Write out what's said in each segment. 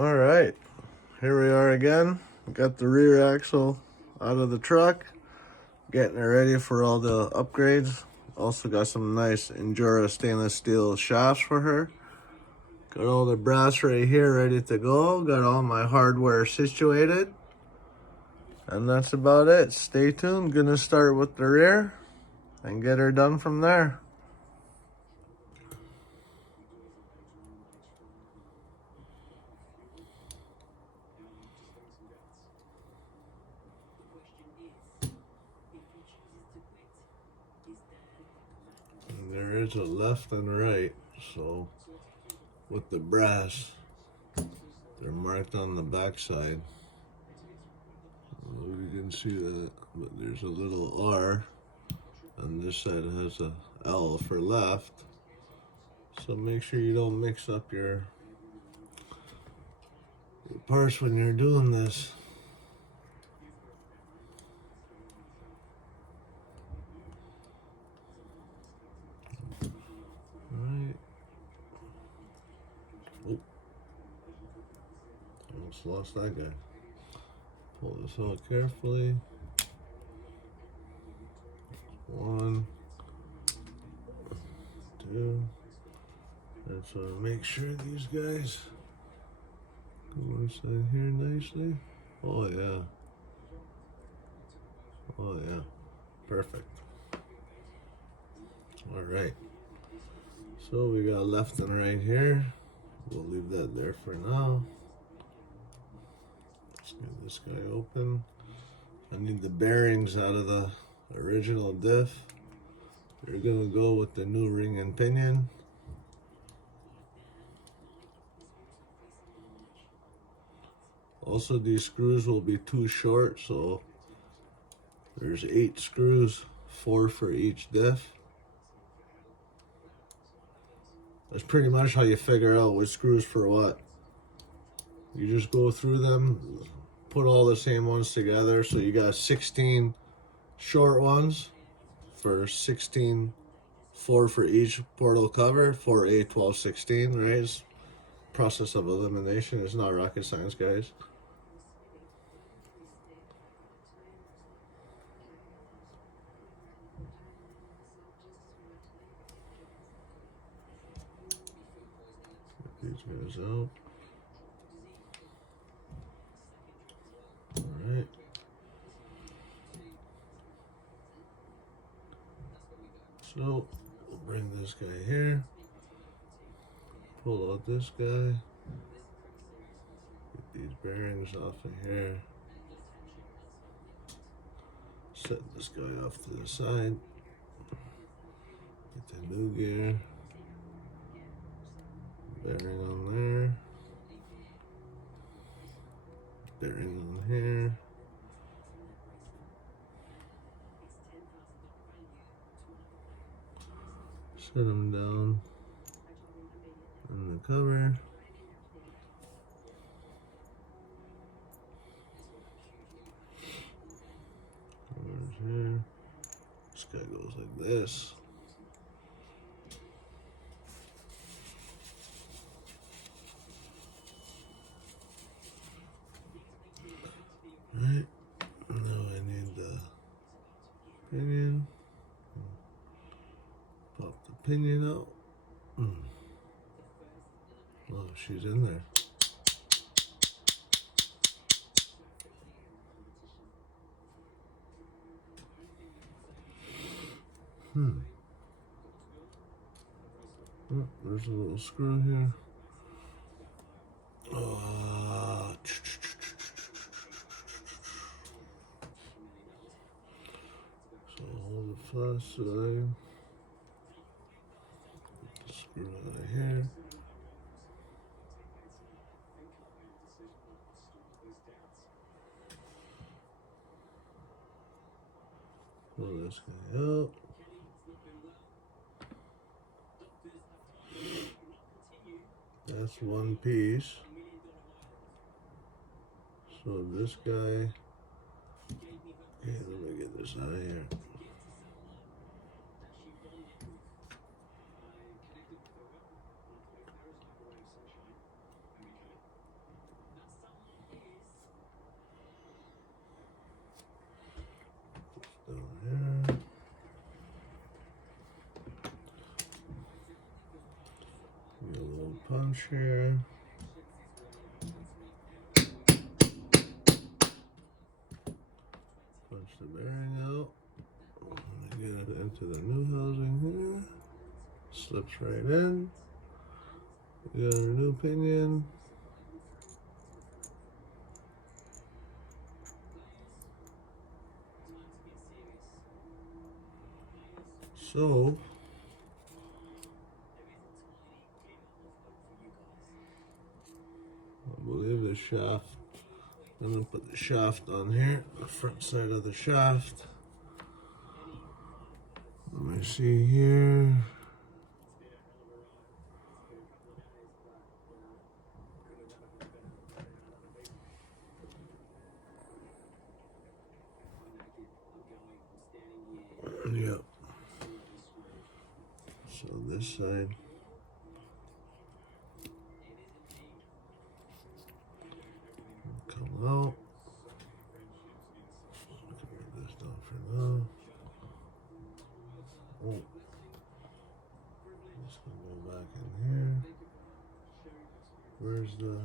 All right, here we are again. Got the rear axle out of the truck, getting it ready for all the upgrades. Also got some nice Endura stainless steel shafts for her. Got all the brass right here ready to go. Got all my hardware situated. And that's about it. Stay tuned. Gonna start with the rear and get her done from there. And there is a left and right, so with the brass, they're marked on the back side. You can see that, but there's a little R, and this side has a L for left. So make sure you don't mix up your parts when you're doing this. Alright. Oh. Almost lost that guy. Pull this out carefully. 1, 2. And so make sure these guys go inside here nicely. Oh yeah. Oh yeah. Perfect. Alright. So we got left and right here. We'll leave that there for now. Let's get this guy open. I need the bearings out of the original diff. We're gonna go with the new ring and pinion. Also, these screws will be too short, so there's 8 screws, 4 for each diff. That's pretty much how you figure out which screws for what. You just go through them, put all the same ones together. So you got 16 short ones for 16, 4 for each portal cover, 4, 8, 12, 16, right? It's process of elimination. It's not rocket science, guys. Get these guys out. Alright. So we'll bring this guy here. Pull out this guy. Get these bearings off of here. Set this guy off to the side. Get the new gear. Bearing on there. Bearing on here. Set them down on the cover. Cover's here. This guy goes like this. Right. Now I need the pinion. Pop the pinion out. Oh, she's in there. Oh, there's a little screw here. So hold the flat side. Screw out of here. Pull this guy out. That's one piece. So this guy, okay, let me get this out of here. wrench here. Punch the bearing out. Get it into the new housing here. Slips right in. We got our new pinion. So, I believe the shaft, I'm going to put the shaft on here, the front side of the shaft. Let me see here. Yep. So this side. Come out. Get this done for now. Oh. Just gonna go back in here. Where's the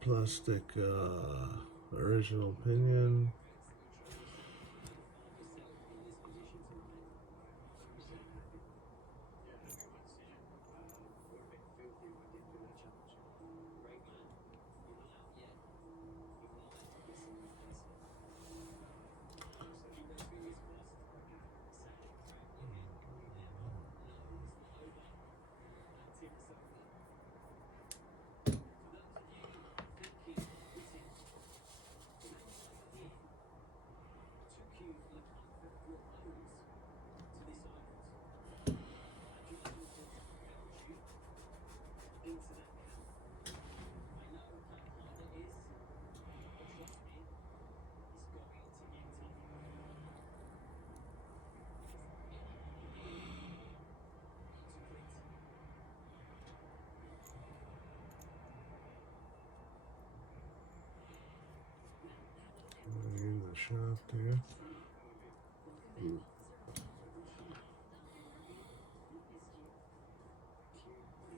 plastic original pinion? The shaft here.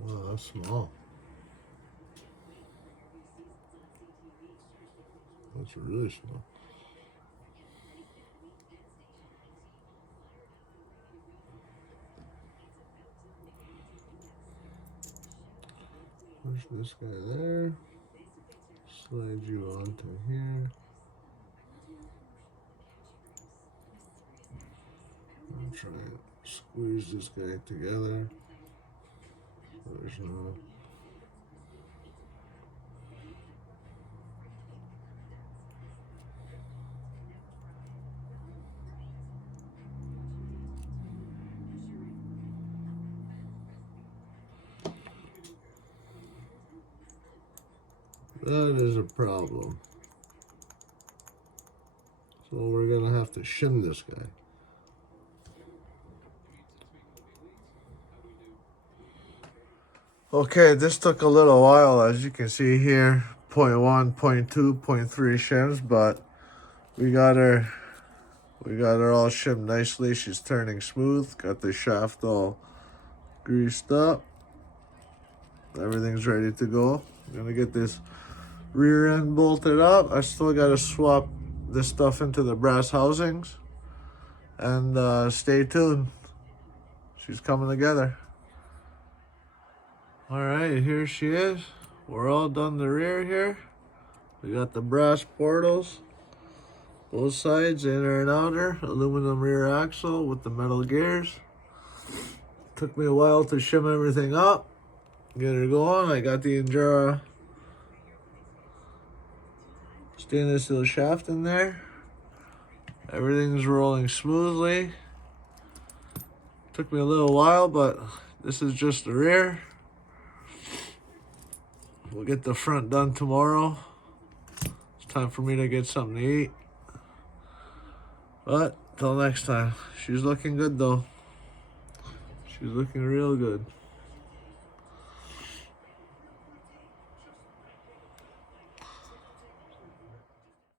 Wow, that's small. That's really small. Push this guy there. Slide you onto here. I'll try and squeeze this guy together. There's no. That is a problem. So we're gonna have to shim this guy. Okay, this took a little while, as you can see here. 0.1, 0.2, 0.3 shims, but we got her all shimmed nicely. She's turning smooth. Got the shaft all greased up. Everything's ready to go. I'm gonna get this rear end bolted up. I still gotta swap this stuff into the brass housings. And stay tuned. She's coming together. Alright, here she is. We're all done the rear here. We got the brass portals. Both sides, inner and outer. Aluminum rear axle with the metal gears. Took me a while to shim everything up. Get her going. I got the Endura stainless steel shaft in there. Everything's rolling smoothly. Took me a little while, but this is just the rear. We'll get the front done tomorrow. It's time for me to get something to eat. But till next time. She's looking good though. She's looking real good.